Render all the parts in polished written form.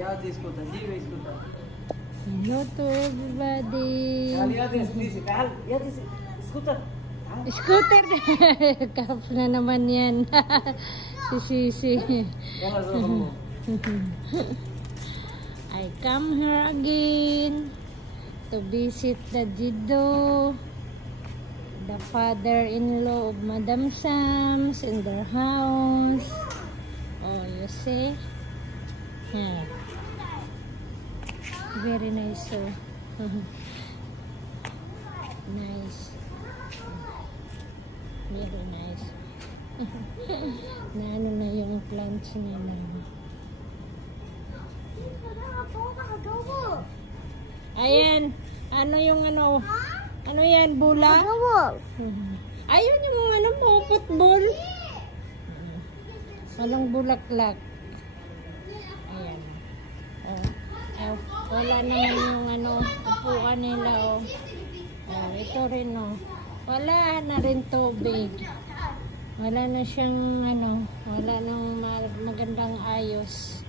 Hello to everybody. Scooter. Kap na naman yan. Si Sisi. I come here again to visit the Jido, the father-in-law of Madam Sam's in their house. Oh, you see? Yeah. Very nice, so. Nice. Very nice. Na ano na yung plants nila. Ayan. Ano yung ano? Ano yan? Bula? Ayun yung ano mo, football. Walang bulaklak. Ayan. Oh. Wala naman yung ano, upuan nila. Oh. Ito rin oh. Wala na rin tubig. Wala na siyang ano, wala nang magandang ayos.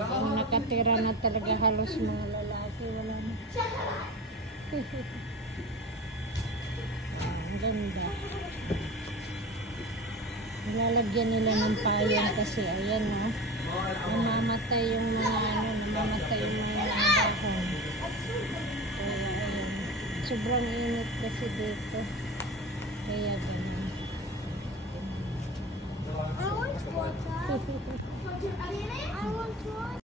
Ang nakatira na talaga halos mga lalaki, wala na. Ang ganda. Nilalagyan nila ng payong kasi ayan no, namamatay yung mga ano, namamatay yung mga dahon. Kaya ayan, sobrang init kasi dito. Kaya ganun. I want water. I want water.